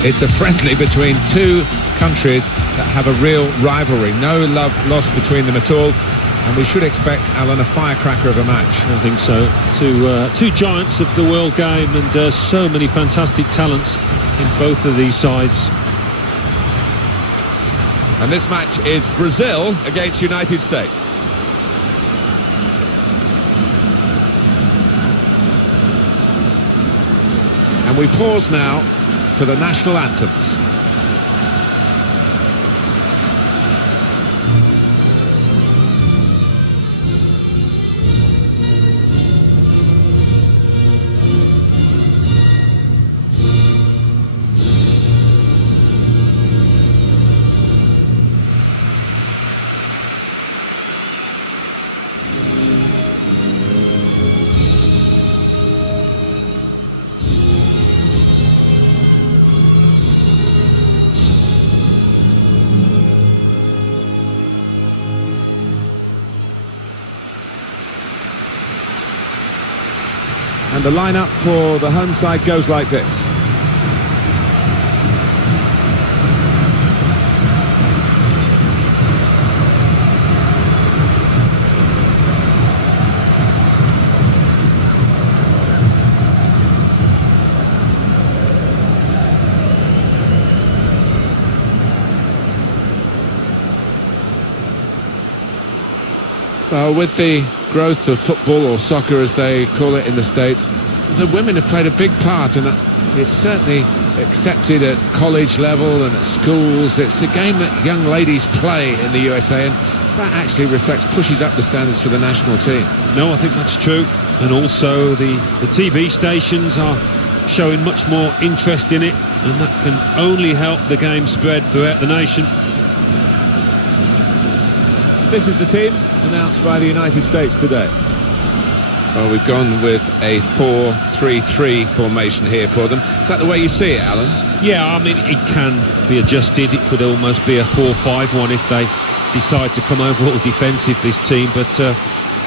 It's a friendly between two countries that have a real rivalry. No love lost between them at all. And we should expect, Alan, a firecracker of a match. I think so. Two giants of the world game, and so many fantastic talents in both of these sides. And this match is Brazil against United States. And we pause now for the national anthems. And the lineup for the home side goes like this. Well, with the growth of football, or soccer as they call it in the States, the women have played a big part, and it's certainly accepted at college level and at schools. It's the game that young ladies play in the USA, and that actually pushes up the standards for the national team. No, I think that's true. And also the TV stations are showing much more interest in it, and that can only help the game spread throughout the nation. This is the team announced by the United States today. Well, we've gone with a 4-3-3 formation here for them. Is that the way you see it, Alan? Yeah, I mean, it can be adjusted. It could almost be a 4-5-1 if they decide to come over all defensive, this team. But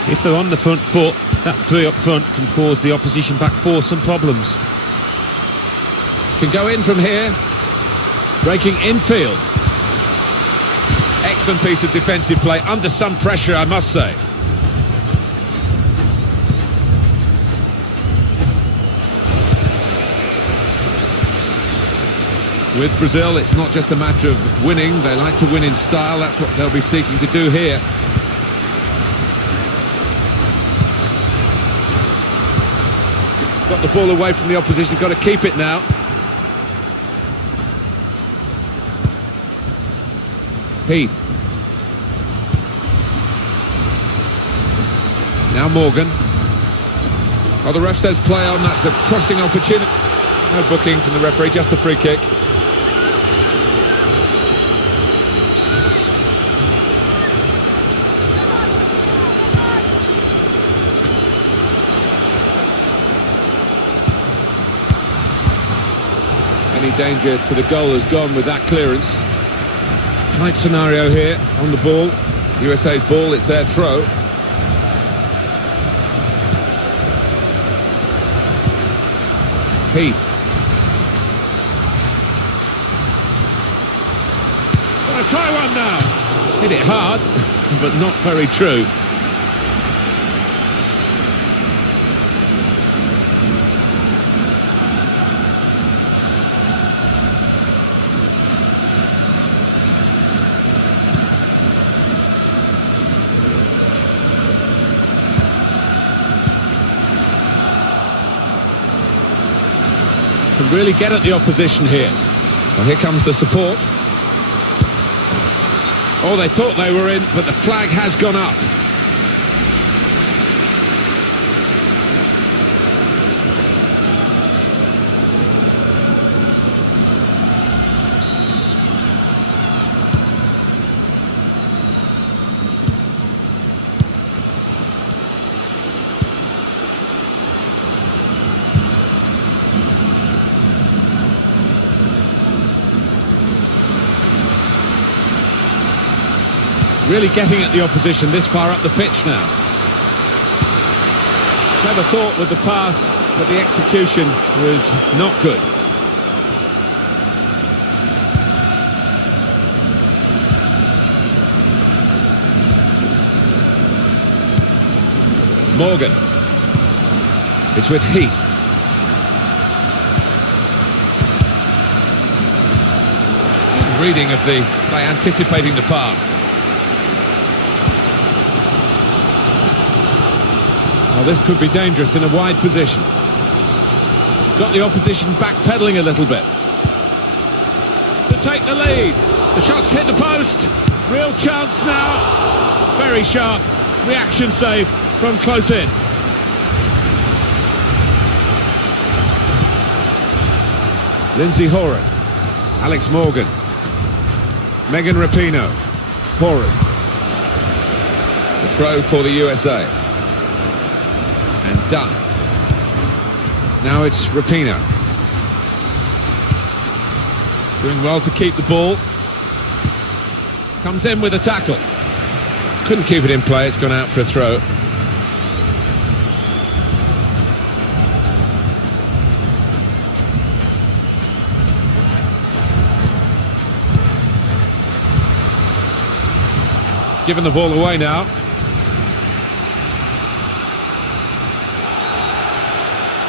if they're on the front foot, that three up front can cause the opposition back four some problems. Can go in from here, breaking infield. Excellent piece of defensive play, under some pressure, I must say. With Brazil, it's not just a matter of winning. They like to win in style. That's what they'll be seeking to do here. Got the ball away from the opposition, got to keep it now. Heath. Now Morgan. Oh, the ref says play on. That's the crossing opportunity. No booking from the referee, just a free kick. Any danger to the goal has gone with that clearance. Tight scenario here on the ball. USA's ball, it's their throw. Heath. Gonna try one now. Hit it hard, but not very true. Can really get at the opposition here. Well, here comes the support. Oh, they thought they were in, but the flag has gone up. Really getting at the opposition this far up the pitch now. Clever thought with the pass, but the execution was not good. Morgan. It's with Heath. Good reading of the play, anticipating the pass. Well, this could be dangerous in a wide position. Got the opposition backpedaling a little bit. To take the lead. The shot's hit the post. Real chance now. Very sharp reaction save from close in. Lindsay Horan. Alex Morgan. Megan Rapinoe. Horan. The throw for the USA. And done. Now it's Rapinoe. Doing well to keep the ball. Comes in with a tackle. Couldn't keep it in play, it's gone out for a throw. Giving the ball away now.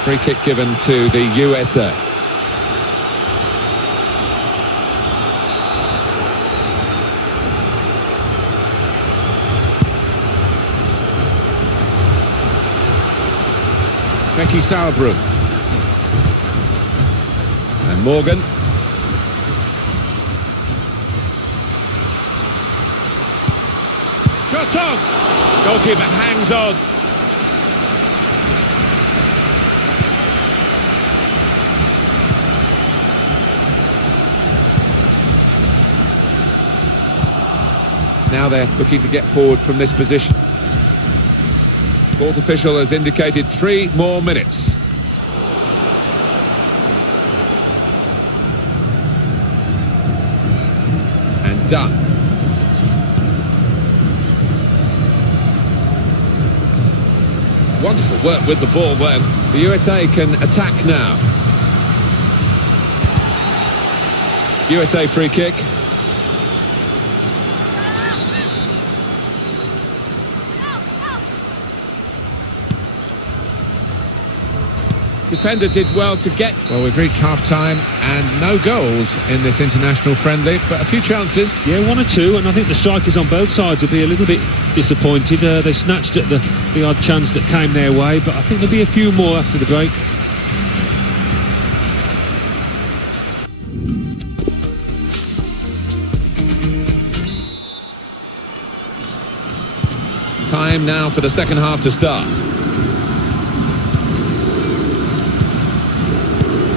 Free kick given to the USA. Becky Sauerbrunn. And Morgan. Shots on! Goalkeeper hangs on. Now they're looking to get forward from this position. Fourth official has indicated 3 more minutes. And done. Wonderful work with the ball then. The USA can attack now. USA free kick. Defender did well to get... Well, we've reached half-time and no goals in this international friendly, but a few chances. Yeah, 1 or 2, and I think the strikers on both sides will be a little bit disappointed. They snatched at the odd chance that came their way, but I think there'll be a few more after the break. Time now for the second half to start.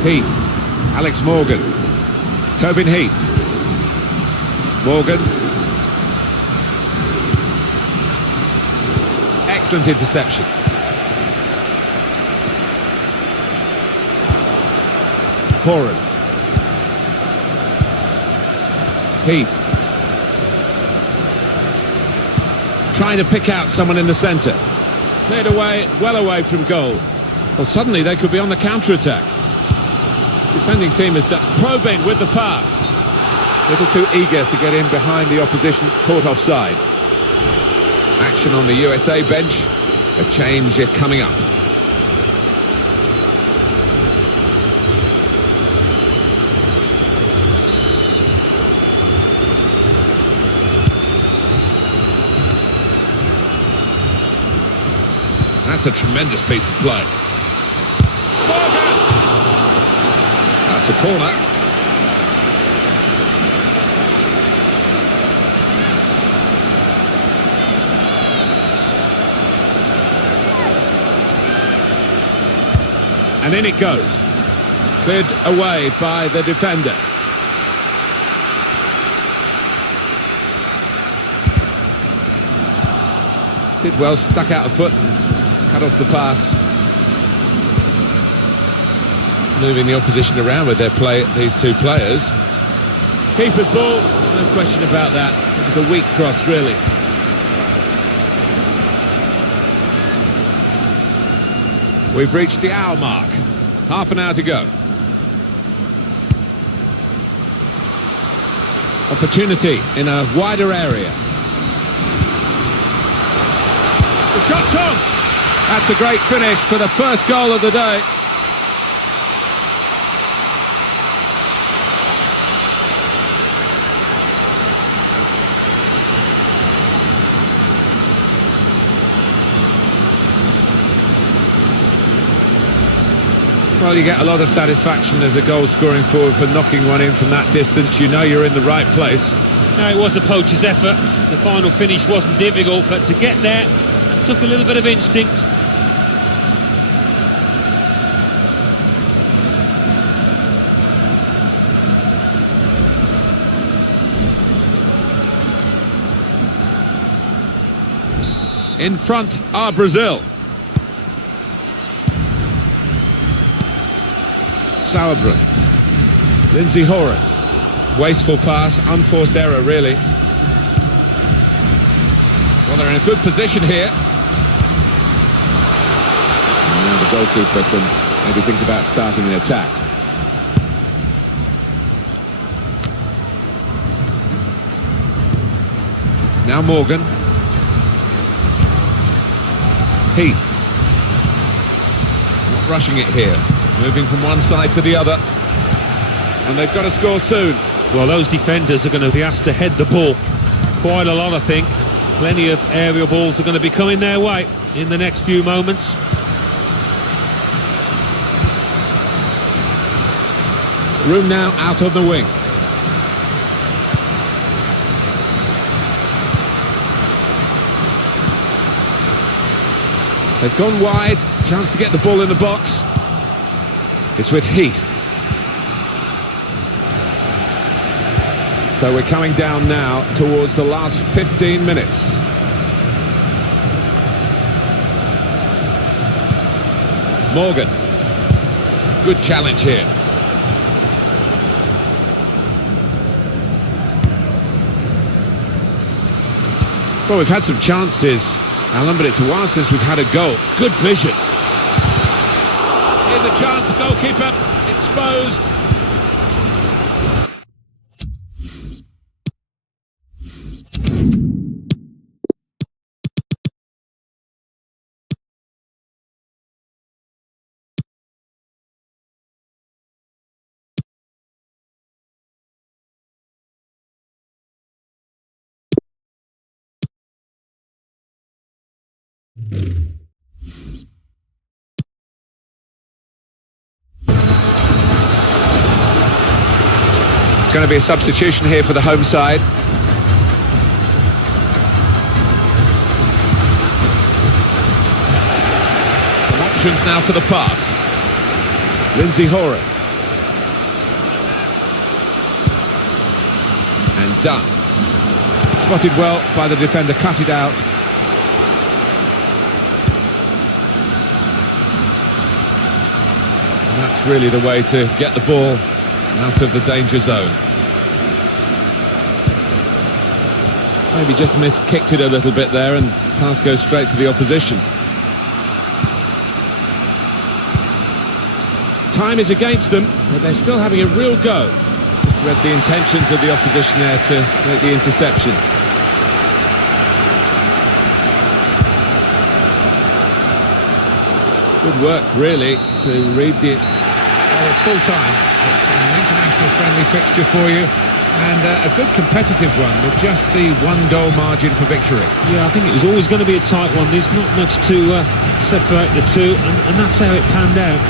Heath. Alex Morgan. Tobin Heath. Morgan. Excellent interception. Horan. Heath. Trying to pick out someone in the centre. Cleared away, well away from goal. Well, suddenly they could be on the counter-attack. Defending team has done. Probing with the pass. A little too eager to get in behind the opposition, caught offside. Action on the USA bench. A change coming up. That's a tremendous piece of play. Morgan! That's a corner. And in it goes. Cleared away by the defender. Did well, stuck out a foot and cut off the pass. Moving the opposition around with their play, these two players. Keeper's ball, no question about that. It was a weak cross, really. We've reached the hour mark. Half an hour to go. Opportunity in a wider area. The shot's on! That's a great finish for the first goal of the day. Well, you get a lot of satisfaction as a goal-scoring forward for knocking one in from that distance. You know you're in the right place. No, it was a poacher's effort. The final finish wasn't difficult, but to get there, that took a little bit of instinct. In front are Brazil. Sauerbrunn. Lindsay Horan. Wasteful pass, unforced error really. Well, they're in a good position here. Now the goalkeeper can maybe think about starting an attack. Now Morgan. Heath. Not rushing it here. Moving from one side to the other. And they've got to score soon. Well, those defenders are going to be asked to head the ball quite a lot, I think. Plenty of aerial balls are going to be coming their way in the next few moments. Room now out on the wing. They've gone wide. Chance to get the ball in the box. It's with Heath. So we're coming down now towards the last 15 minutes. Morgan. Good challenge here. Well, we've had some chances, Alan, but it's a while since we've had a goal. Good vision. Here's a chance, the goalkeeper exposed. It's going to be a substitution here for the home side. Some options now for the pass. Lindsay Horan. And done. Spotted well by the defender, cut it out. And that's really the way to get the ball out of the danger zone. Maybe just kicked it a little bit there, and pass goes straight to the opposition. Time is against them, but they're still having a real go. Just read the intentions of the opposition there to make the interception. Good work, really, to read the... Well, it's full time. It's been an international friendly fixture for you, and a good competitive one with just the one-goal margin for victory. Yeah, I think it was always going to be a tight one. There's not much to separate the two, and that's how it panned out.